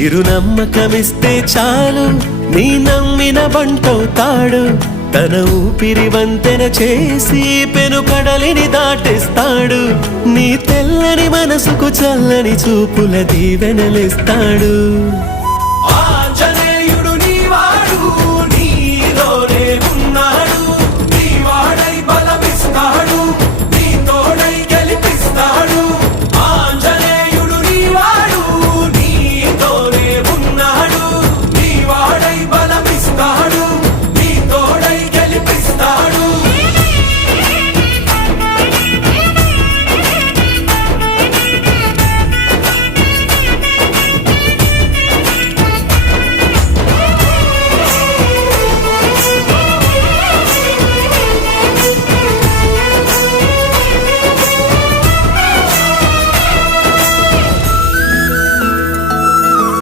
చిరు నమ్మకమిస్తే చాలు నీ నమ్మిన బంటవుతాడు తన ఊపిరి వంతెన చేసి పెను కడలిని దాటేస్తాడు నీ తెల్లని మనసుకు చల్లని చూపుల దీవెనలిస్తాడు